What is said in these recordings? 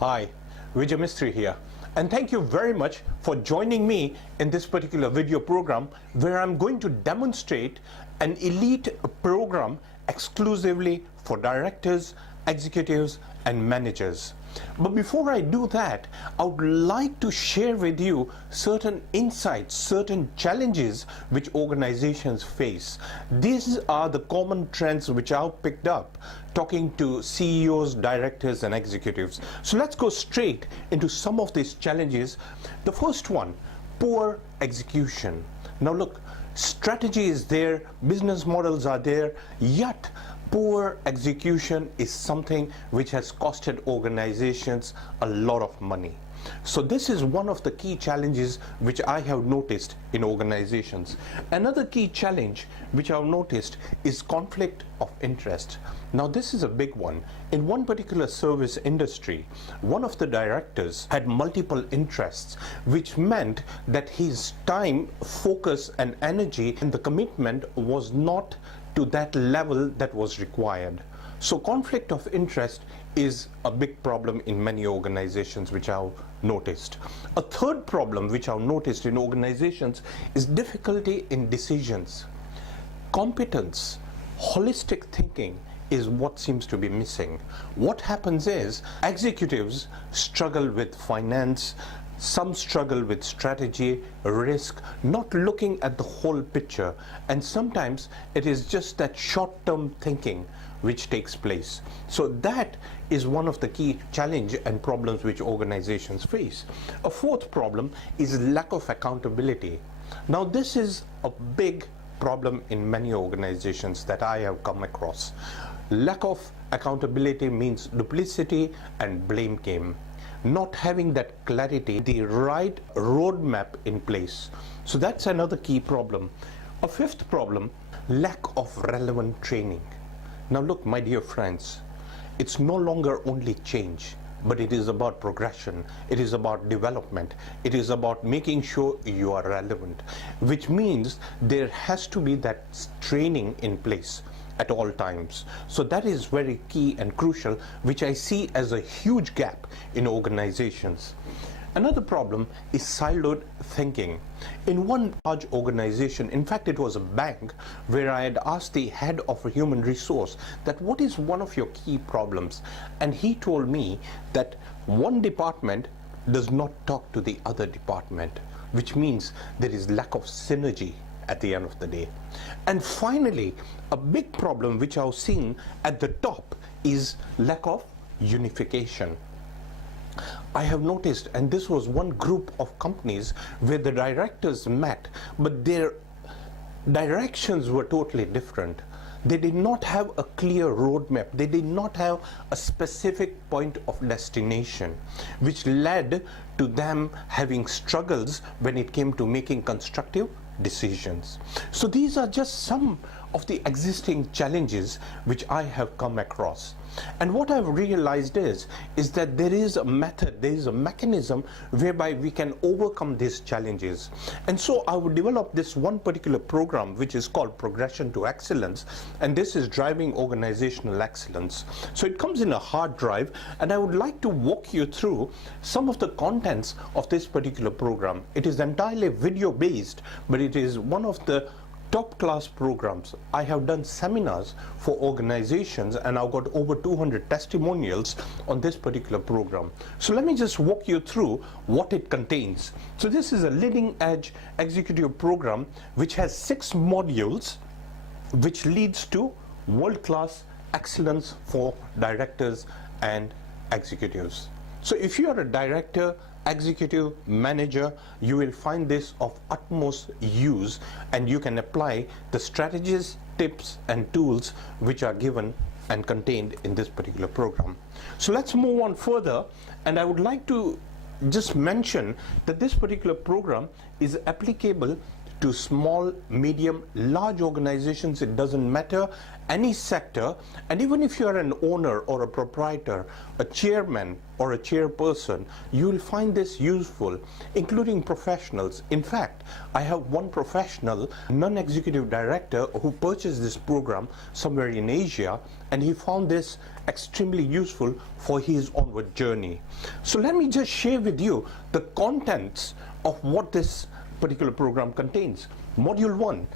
Hi, Vijay Mistry here, and thank you very much for joining me in this particular video program where I'm going to demonstrate an elite program exclusively for directors, executives, and managers. But before I do that, I would like to share with you certain insights, certain challenges which organizations face. These are the common trends which I've picked up talking to CEOs, directors, and executives. So let's go straight into some of these challenges. The first one, poor execution. Now look, strategy is there, business models are there, yet poor execution is something which has costed organizations a lot of money. So this is one of the key challenges which I have noticed in organizations. Another key challenge which I've noticed is conflict of interest. Now this is a big one. In one particular service industry, one of the directors had multiple interests, which meant that his time, focus, and energy and the commitment was not to that level that was required. So conflict of interest is a big problem in many organizations which I've noticed. A third problem which I've noticed in organizations is difficulty in decisions. Competence, holistic thinking is what seems to be missing. What happens is executives struggle with finance, some struggle with strategy, risk, not looking at the whole picture, and sometimes it is just that short-term thinking which takes place. So that is one of the key challenge and problems which organizations face. A fourth problem is lack of accountability. Now this is a big problem in many organizations that I have come across. Lack of accountability means duplicity and blame game. Not having that clarity, the right roadmap in place. So that's another key problem. A fifth problem, lack of relevant training. Now look, my dear friends, it's no longer only change, but it is about progression. It is about development. It is about making sure you are relevant, which means there has to be that training in place at all times. So that is very key and crucial, which I see as a huge gap in organizations. Another problem is siloed thinking. In one large organization, in fact it was a bank, where I had asked the head of a human resource that what is one of your key problems, and he told me that one department does not talk to the other department, which means there is lack of synergy at the end of the day. And finally, a big problem which I've seen at the top is lack of unification. I have noticed, and this was one group of companies where the directors met, but their directions were totally different. They did not have a clear roadmap. They did not have a specific point of destination, which led to them having struggles when it came to making constructive decisions. So these are just some of the existing challenges which I have come across. And what I've realized is that there is a method, there is a mechanism whereby we can overcome these challenges. And so I would develop this one particular program which is called Progression to Excellence, and this is driving organizational excellence. So it comes in a hard drive, and I would like to walk you through some of the contents of this particular program. It is entirely video based, but it is one of the top class programs. I have done seminars for organizations and I've got over 200 testimonials on this particular program. So let me just walk you through what it contains. So this is a leading edge executive program which has 6 modules which leads to world-class excellence for directors and executives. So if you are a director, executive, manager, you will find this of utmost use, and you can apply the strategies, tips, and tools which are given and contained in this particular program. So let's move on further, and I would like to just mention that this particular program is applicable to small, medium, large organizations. It doesn't matter, any sector. And even if you're an owner or a proprietor, a chairman or a chairperson, you will find this useful, including professionals. In fact, I have one professional, non-executive director, who purchased this program somewhere in Asia, and he found this extremely useful for his onward journey. So let me just share with you the contents of what this particular program contains. Module 1,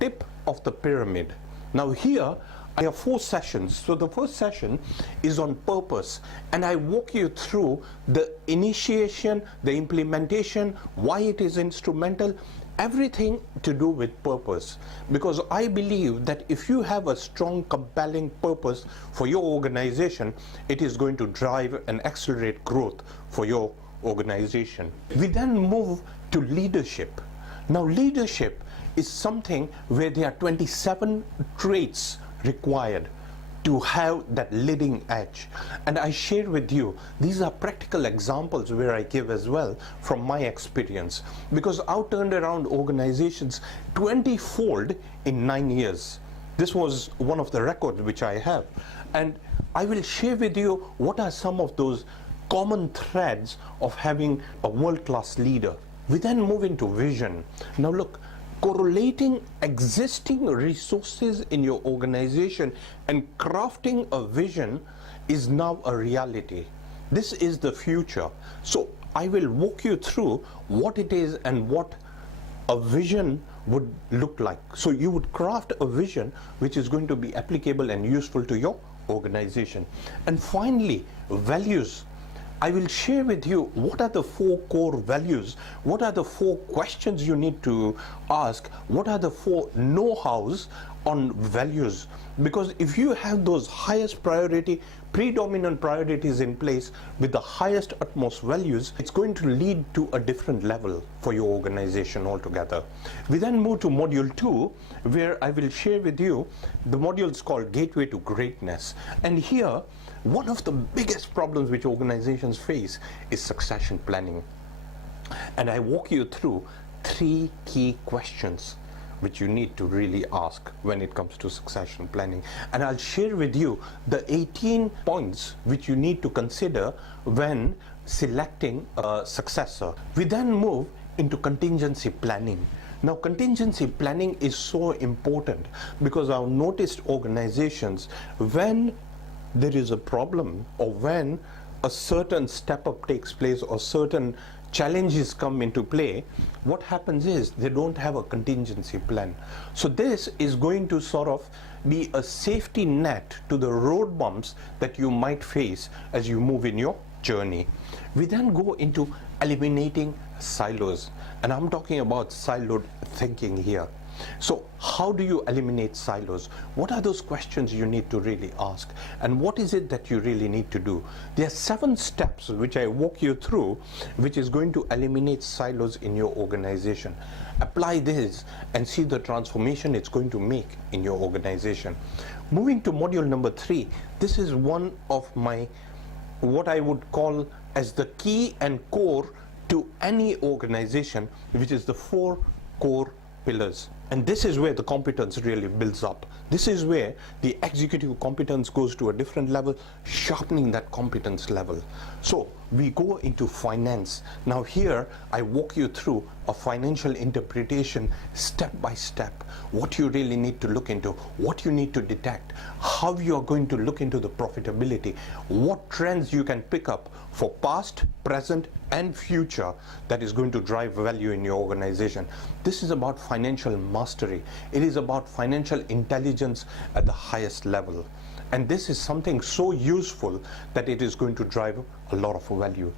tip of the pyramid. Now here I have 4 sessions. So the first session is on purpose, and I walk you through the initiation, the implementation, why it is instrumental, everything to do with purpose. Because I believe that if you have a strong, compelling purpose for your organization, it is going to drive and accelerate growth for your organization. We then move to leadership. Now leadership is something where there are 27 traits required to have that leading edge. And I share with you, these are practical examples where I give as well from my experience, because I've turned around organizations 20-fold in 9 years. This was one of the records which I have. And I will share with you what are some of those common threads of having a world-class leader. We then move into vision. Now look, correlating existing resources in your organization and crafting a vision is now a reality. This is the future. So I will walk you through what it is and what a vision would look like. So you would craft a vision which is going to be applicable and useful to your organization. And finally, values. I will share with you what are the 4 core values, what are the 4 questions you need to ask, what are the 4 know-hows on values. Because if you have those highest priority, predominant priorities in place with the highest utmost values, it's going to lead to a different level for your organization altogether. We then move to module 2, where I will share with you the module is called Gateway to Greatness. And here, one of the biggest problems which organizations face is succession planning. And I walk you through 3 key questions which you need to really ask when it comes to succession planning. And I'll share with you the 18 points which you need to consider when selecting a successor. We then move into contingency planning. Now, contingency planning is so important because I've noticed organizations, when there is a problem or when a certain step up takes place or certain challenges come into play, what happens is they don't have a contingency plan. So this is going to sort of be a safety net to the road bumps that you might face as you move in your journey. We then go into eliminating silos, and I'm talking about siloed thinking here. So how do you eliminate silos? What are those questions you need to really ask? And what is it that you really need to do? There are 7 steps which I walk you through, which is going to eliminate silos in your organization. Apply this and see the transformation it's going to make in your organization. Moving to module number 3, this is one of my, what I would call as the key and core to any organization, which is the 4 core pillars. And this is where the competence really builds up. This is where the executive competence goes to a different level, sharpening that competence level. So we go into finance. Now here I walk you through a financial interpretation step by step, what you really need to look into, what you need to detect, how you are going to look into the profitability, what trends you can pick up for past, present, and future that is going to drive value in your organization. This is about financial mastery. It is about financial intelligence at the highest level. And this is something so useful that it is going to drive a lot of value.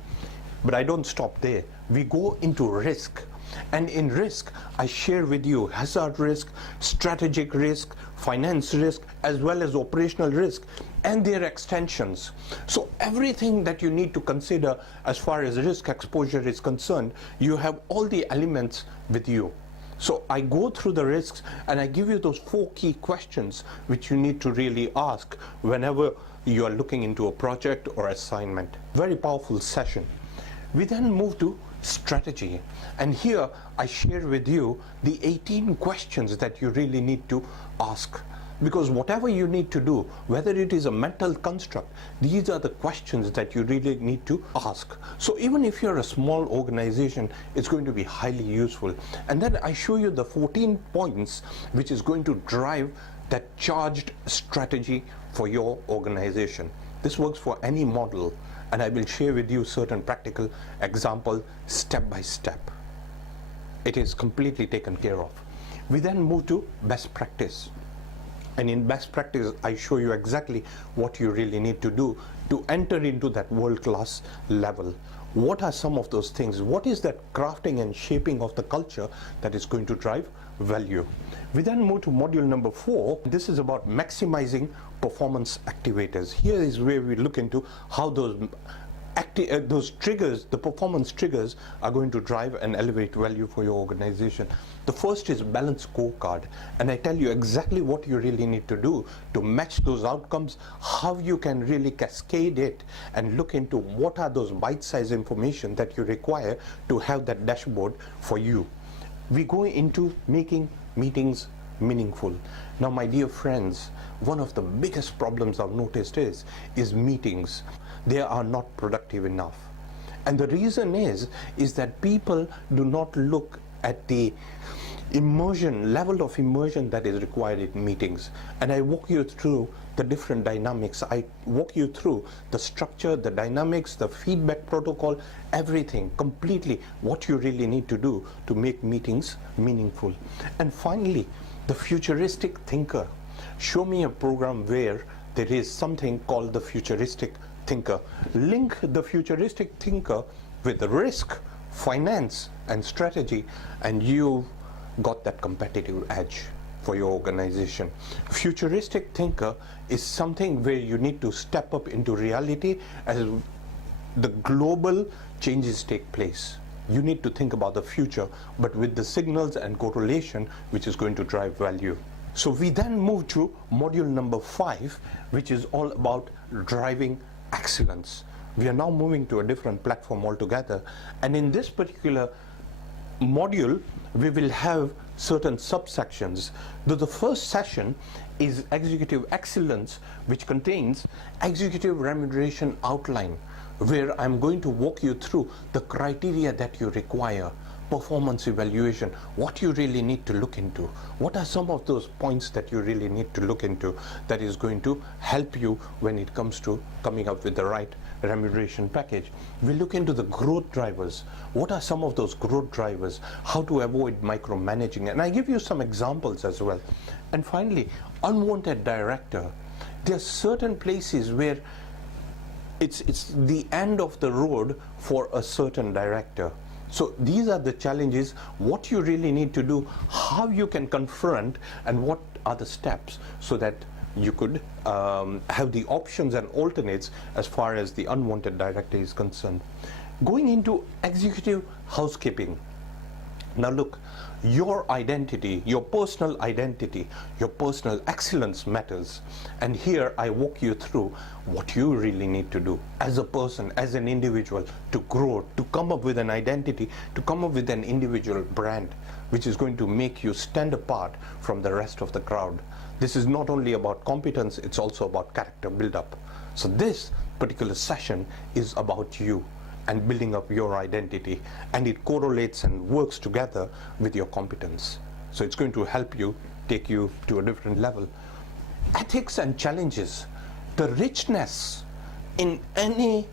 But I don't stop there. We go into risk. And in risk, I share with you hazard risk, strategic risk, finance risk, as well as operational risk and their extensions. So everything that you need to consider as far as risk exposure is concerned, you have all the elements with you. So I go through the risks and I give you those 4 key questions which you need to really ask whenever you are looking into a project or assignment. Very powerful session. We then move to strategy, and here I share with you the 18 questions that you really need to ask, because whatever you need to do, whether it is a mental construct, these are the questions that you really need to ask. So even if you're a small organization, it's going to be highly useful. And then I show you the 14 points which is going to drive that charged strategy for your organization. This works for any model, and I will share with you certain practical example step by step. It is completely taken care of. We then move to best practice. And in best practice, I show you exactly what you really need to do to enter into that world-class level. What are some of those things? What is that crafting and shaping of the culture that is going to drive value? We then move to module number 4. This is about maximizing performance activators. Here is where we look into how those triggers, the performance triggers, are going to drive and elevate value for your organization. The first is balanced scorecard, and I tell you exactly what you really need to do to match those outcomes, how you can really cascade it, and look into what are those bite-sized information that you require to have that dashboard for you. We go into making meetings meaningful. Now, my dear friends, one of the biggest problems I've noticed is meetings. They are not productive enough. And the reason is that people do not look at the level of immersion that is required in meetings. And I walk you through the different dynamics. I walk you through the structure, the dynamics, the feedback protocol, everything, completely what you really need to do to make meetings meaningful. And finally, the futuristic thinker. Show me a program where there is something called the futuristic thinker. Link the futuristic thinker with the risk, finance, and strategy, and you've got that competitive edge for your organization. Futuristic thinker is something where you need to step up into reality as the global changes take place. You need to think about the future, but with the signals and correlation which is going to drive value. So we then move to module number 5, which is all about driving excellence. We are now moving to a different platform altogether, and in this particular module we will have certain subsections. The first session is executive excellence, which contains executive remuneration outline, where I'm going to walk you through the criteria that you require, performance evaluation, what you really need to look into, what are some of those points that you really need to look into that is going to help you when it comes to coming up with the right remuneration package. We look into the growth drivers. What are some of those growth drivers? How to avoid micromanaging, and I give you some examples as well. And finally, unwanted director. There are certain places where it's the end of the road for a certain director. So these are the challenges, what you really need to do, how you can confront, and what are the steps so that you could have the options and alternates as far as the unwanted director is concerned. Going into executive housekeeping. Now look, your identity, your personal excellence matters. And here I walk you through what you really need to do as a person, as an individual, to grow, to come up with an identity, to come up with an individual brand, which is going to make you stand apart from the rest of the crowd. This is not only about competence, it's also about character build-up. So this particular session is about you and building up your identity, and it correlates and works together with your competence. So it's going to help you, take you to a different level. Ethics and challenges. The richness in any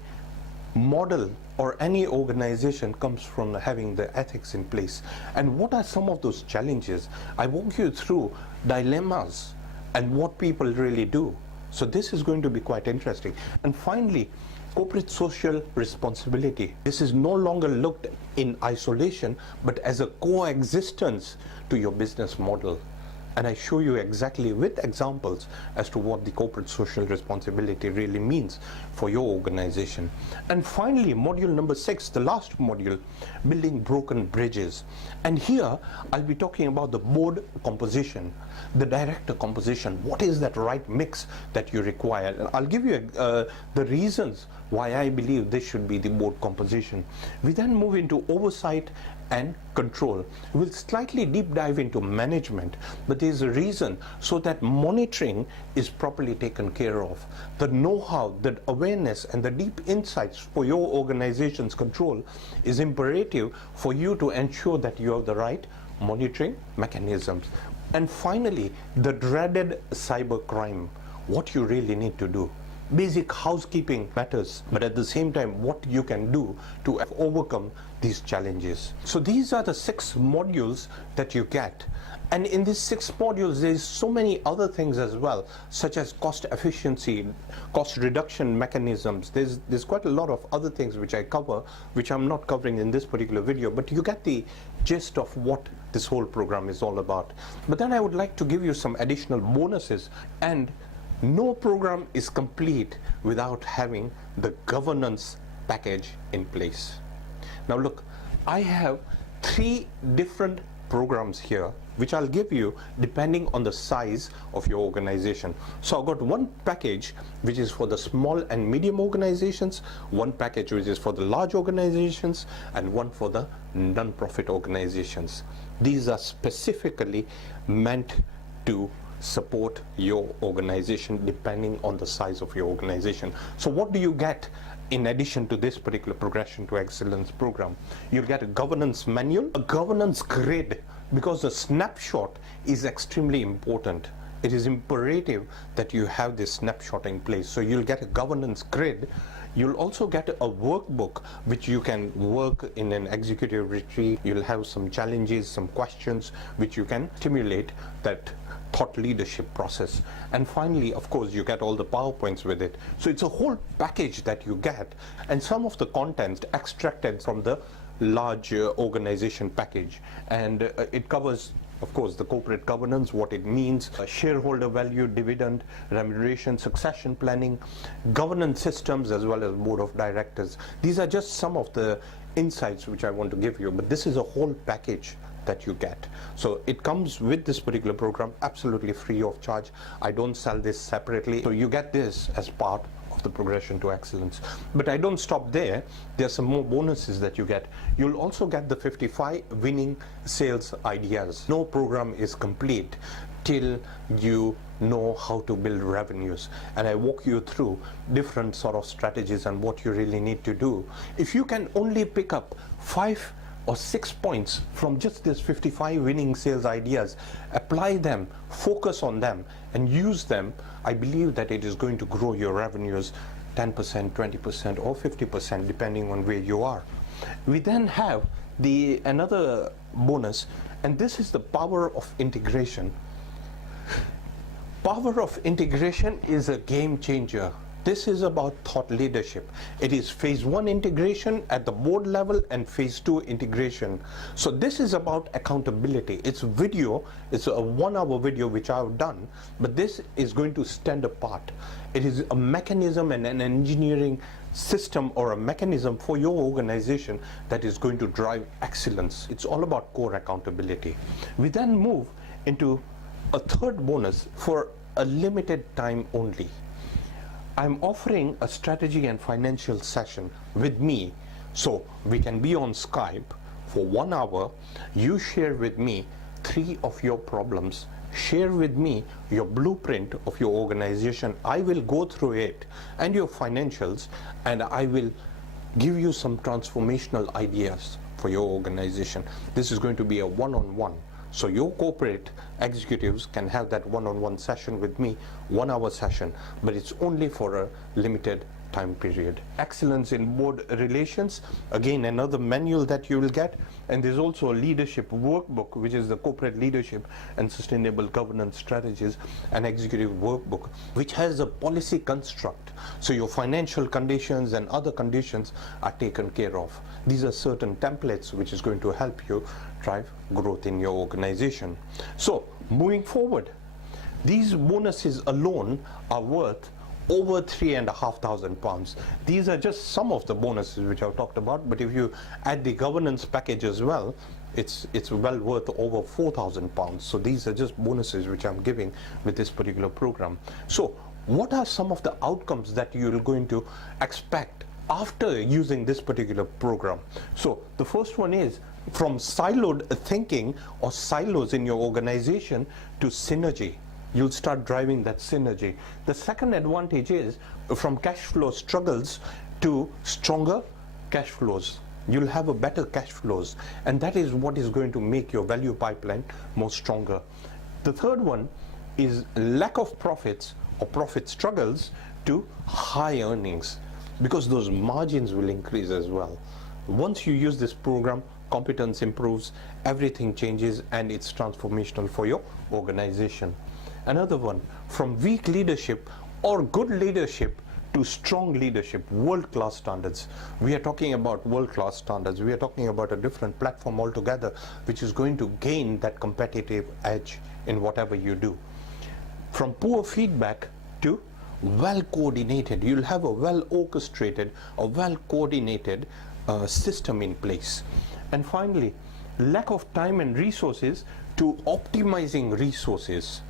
model or any organization comes from having the ethics in place. And what are some of those challenges? I walk you through dilemmas and what people really do. So this is going to be quite interesting. And finally, corporate social responsibility. This is no longer looked in isolation, but as a coexistence to your business model. And I show you exactly with examples as to what the corporate social responsibility really means for your organization. And finally, module number 6, the last module, building broken bridges. And here I'll be talking about the board composition, the director composition. What is that right mix that you require? And I'll give you the reasons why I believe this should be the board composition. We then move into oversight and control. We'll slightly deep dive into management, but there's a reason, so that monitoring is properly taken care of. The know-how, the awareness, and the deep insights for your organization's control is imperative for you to ensure that you have the right monitoring mechanisms. And finally, the dreaded cybercrime, what you really need to do. Basic housekeeping matters, but at the same time, what you can do to overcome these challenges. So these are the 6 modules that you get. And in these 6 modules, there's so many other things as well, such as cost efficiency, cost reduction mechanisms. There's quite a lot of other things which I cover, which I'm not covering in this particular video, but you get the gist of what this whole program is all about. But then I would like to give you some additional bonuses, and no program is complete without having the governance package in place. Now look, I have 3 different programs here, which I'll give you depending on the size of your organization. So I've got one package which is for the small and medium organizations, one package which is for the large organizations, and one for the non-profit organizations. These are specifically meant to support your organization depending on the size of your organization. So what do you get in addition to this particular Progression to Excellence program? You'll get a governance manual, a governance grid, because the snapshot is extremely important. It is imperative that you have this snapshot in place. So you'll get a governance grid. You'll also get a workbook which you can work in an executive retreat. You'll have some challenges, some questions which you can stimulate that thought leadership process. And finally, of course, you get all the PowerPoints with it. So it's a whole package that you get, and some of the content extracted from the large organization package. And it covers, of course, the corporate governance, what it means, shareholder value, dividend, remuneration, succession planning, governance systems, as well as board of directors. These are just some of the insights which I want to give you, but this is a whole package that you get. So it comes with this particular program absolutely free of charge. I don't sell this separately. So you get this as part of the Progression to Excellence. But I don't stop there. There's some more bonuses that you get. You'll also get the 55 winning sales ideas. No program is complete till you know how to build revenues, and I walk you through different sort of strategies and what you really need to do. If you can only pick up 5 or 6 points from just this 55 winning sales ideas, apply them, focus on them, and use them, I believe that it is going to grow your revenues 10%, 20%, or 50%, depending on where you are. We then have another bonus, and this is the power of integration. Power of integration is a game changer. This is about thought leadership. It is phase 1 integration at the board level and phase 2 integration. So this is about accountability. It's video, it's a 1-hour video which I've done, but this is going to stand apart. It is a mechanism and an engineering system or a mechanism for your organization that is going to drive excellence. It's all about core accountability. We then move into a third bonus for a limited time only. I'm offering a strategy and financial session with me, so we can be on Skype for 1 hour. You share with me 3 of your problems, share with me your blueprint of your organization. I will go through it and your financials, and I will give you some transformational ideas for your organization. This is going to be a one-on-one. So your corporate executives can have that one-on-one session with me, 1-hour session, but it's only for a limited time period. Excellence in board relations, again another manual that you will get, and there's also a leadership workbook, which is the corporate leadership and sustainable governance strategies, and executive workbook, which has a policy construct. So your financial conditions and other conditions are taken care of. These are certain templates which is going to help you drive growth in your organization. So moving forward, these bonuses alone are worth over £3,500. These are just some of the bonuses which I've talked about, but if you add the governance package as well, it's well worth over £4,000. So these are just bonuses which I'm giving with this particular program. So what are some of the outcomes that you're going to expect after using this particular program? So the first one is from siloed thinking or silos in your organization to synergy. You'll start driving that synergy. The second advantage is from cash flow struggles to stronger cash flows. You'll have a better cash flows, and that is what is going to make your value pipeline more stronger. The third one is lack of profits or profit struggles to high earnings, because those margins will increase as well. Once you use this program, competence improves, everything changes, and it's transformational for your organization. Another one, from weak leadership or good leadership to strong leadership, world-class standards. We are talking about world-class standards. We are talking about a different platform altogether, which is going to gain that competitive edge in whatever you do. From poor feedback to well-coordinated. You'll have a well-orchestrated, a well-coordinated system in place. And finally, lack of time and resources to optimizing resources.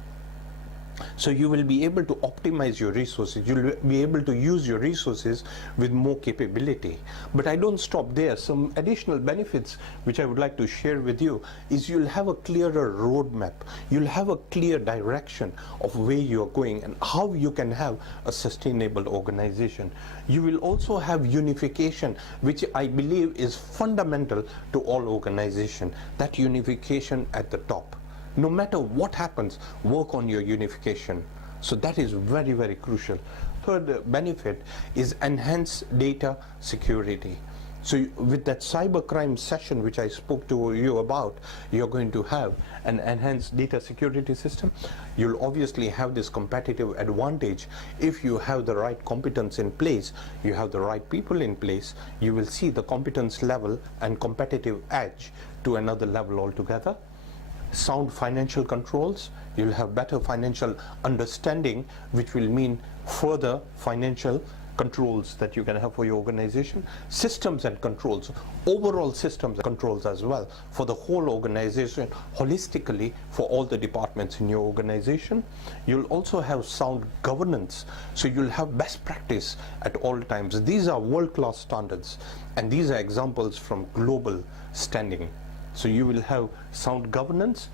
So you will be able to optimize your resources. You'll be able to use your resources with more capability. But I don't stop there. Some additional benefits which I would like to share with you is you'll have a clearer roadmap. You'll have a clear direction of where you're going and how you can have a sustainable organization. You will also have unification, which I believe is fundamental to all organization. That unification at the top. No matter what happens, work on your unification. So that is very, very crucial. Third benefit is enhanced data security. So with that cybercrime session which I spoke to you about, you're going to have an enhanced data security system. You'll obviously have this competitive advantage if you have the right competence in place, you have the right people in place, you will see the competence level and competitive edge to another level altogether. Sound financial controls, you'll have better financial understanding, which will mean further financial controls that you can have for your organization. Systems and controls, overall systems and controls as well for the whole organization, holistically for all the departments in your organization. You'll also have sound governance, so you'll have best practice at all times. These are world-class standards, and these are examples from global standing. So you will have sound governance,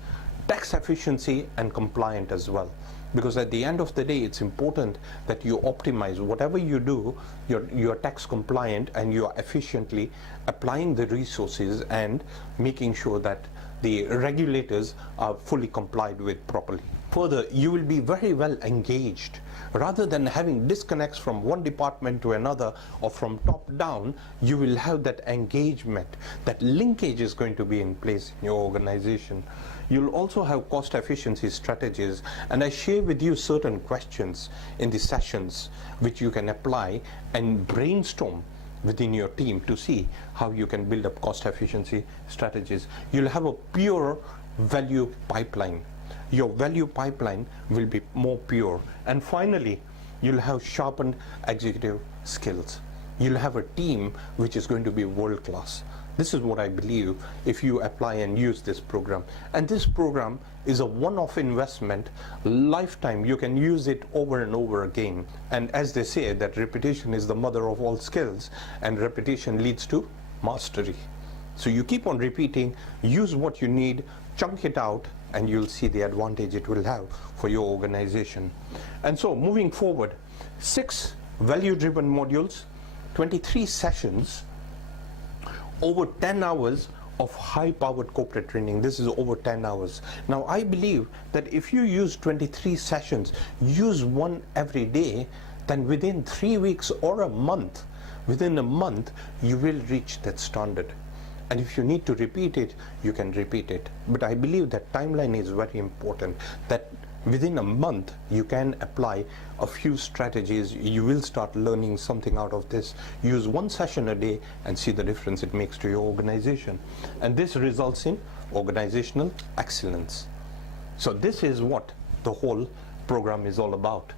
tax efficiency, and compliant as well. Because at the end of the day, it's important that you optimize whatever you do, you're tax compliant and you are efficiently applying the resources and making sure that the regulators are fully complied with properly. Further, you will be very well engaged. Rather than having disconnects from one department to another or from top down, you will have that engagement. That linkage is going to be in place in your organization. You'll also have cost efficiency strategies, and I share with you certain questions in the sessions which you can apply and brainstorm within your team to see how you can build up cost efficiency strategies. You'll have a pure value pipeline. Your value pipeline will be more pure. And finally, you'll have sharpened executive skills. You'll have a team which is going to be world-class. This is what I believe if you apply and use this program. And this program is a one-off investment, lifetime. You can use it over and over again. And as they say, that repetition is the mother of all skills, and repetition leads to mastery. So you keep on repeating, use what you need, chunk it out, and you'll see the advantage it will have for your organization. And so moving forward, 6 value-driven modules, 23 sessions, over 10 hours of high-powered corporate training. This is over 10 hours. Now, I believe that if you use 23 sessions, use one every day, then within 3 weeks or a month, within a month, you will reach that standard. And if you need to repeat it, you can repeat it. But I believe that timeline is very important, that within a month, you can apply a few strategies. You will start learning something out of this. Use one session a day and see the difference it makes to your organization. And this results in organizational excellence. So this is what the whole program is all about.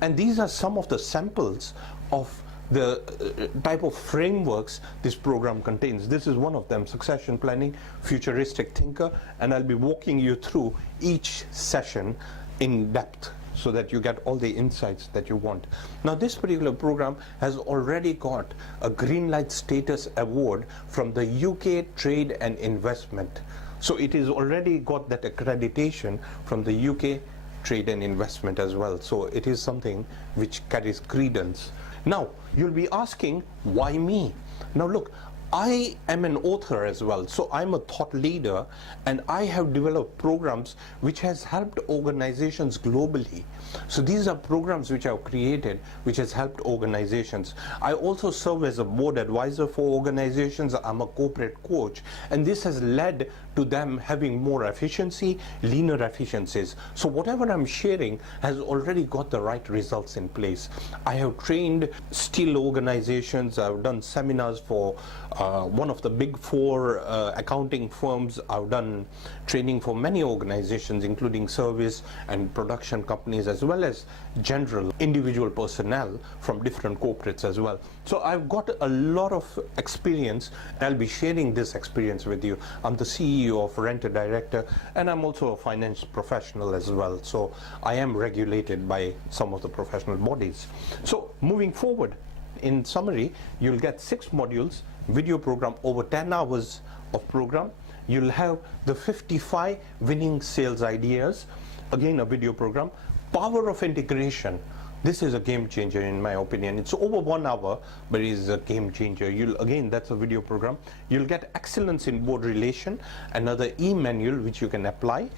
And these are some of the samples of the type of frameworks this program contains. This is one of them, succession planning, futuristic thinker, and I'll be walking you through each session in depth so that you get all the insights that you want. Now, this particular program has already got a green light status award from the UK Trade and Investment. So it is already got that accreditation from the UK Trade and Investment as well. So it is something which carries credence. Now, you'll be asking, why me? Now look, I am an author as well, so I'm a thought leader, and I have developed programs which has helped organizations globally. So these are programs which I've created which has helped organizations. I also serve as a board advisor for organizations. I'm a corporate coach, and this has led to them having more efficiency, leaner efficiencies. So whatever I'm sharing has already got the right results in place. I have trained steel organizations. I've done seminars for one of the big four accounting firms. I've done training for many organizations, including service and production companies, as well as general individual personnel from different corporates as well. So I've got a lot of experience. I'll be sharing this experience with you. I'm the CEO of Rent a Director, and I'm also a finance professional as well. So I am regulated by some of the professional bodies. So moving forward, in summary, you'll get 6 modules, video program, over 10 hours of program. You'll have the 55 winning sales ideas, again a video program. Power of integration. This is a game changer in my opinion. It's over 1 hour, but it is a game changer. Again, that's a video program. You'll get excellence in board relation, another e-manual which you can apply.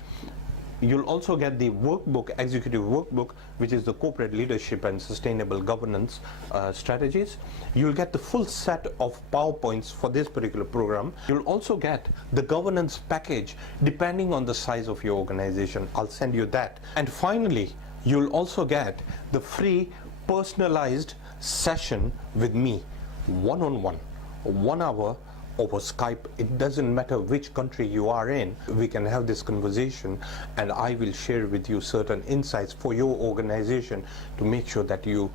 You'll also get the workbook, executive workbook, which is the corporate leadership and sustainable governance strategies. You'll get the full set of PowerPoints for this particular program. You'll also get the governance package depending on the size of your organization. I'll send you that. And finally, you'll also get the free personalized session with me, one-on-one, 1 hour over Skype. It doesn't matter which country you are in, we can have this conversation, and I will share with you certain insights for your organization to make sure that you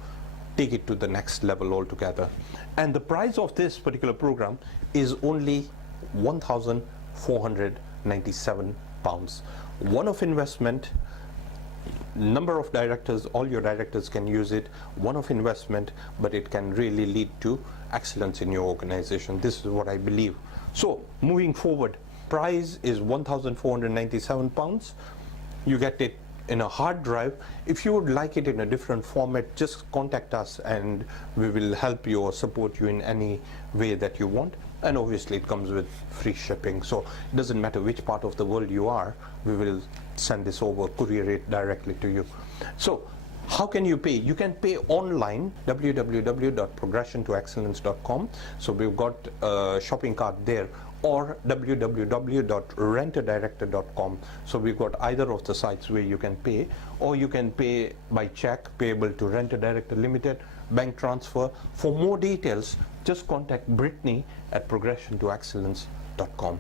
take it to the next level altogether. And the price of this particular program is only £1,497. One-off investment, number of directors, all your directors can use it, one-off investment, but it can really lead to excellence in your organization. This is what I believe. So moving forward, price is £1,497. You get it in a hard drive. If you would like it in a different format, just contact us and we will help you or support you in any way that you want. And obviously it comes with free shipping, so it doesn't matter which part of the world you are, we will send this over, courier it directly to you. So how can you pay? You can pay online, www.progressiontoexcellence.com. So we've got a shopping cart there, or www.rentadirector.com. So we've got either of the sites where you can pay, or you can pay by check payable to Rent a Director Limited, bank transfer. For more details, just contact Brittany at progressiontoexcellence.com.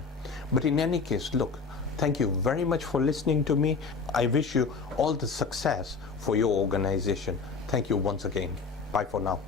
But in any case, look, thank you very much for listening to me. I wish you all the success for your organization. Thank you once again. Bye for now.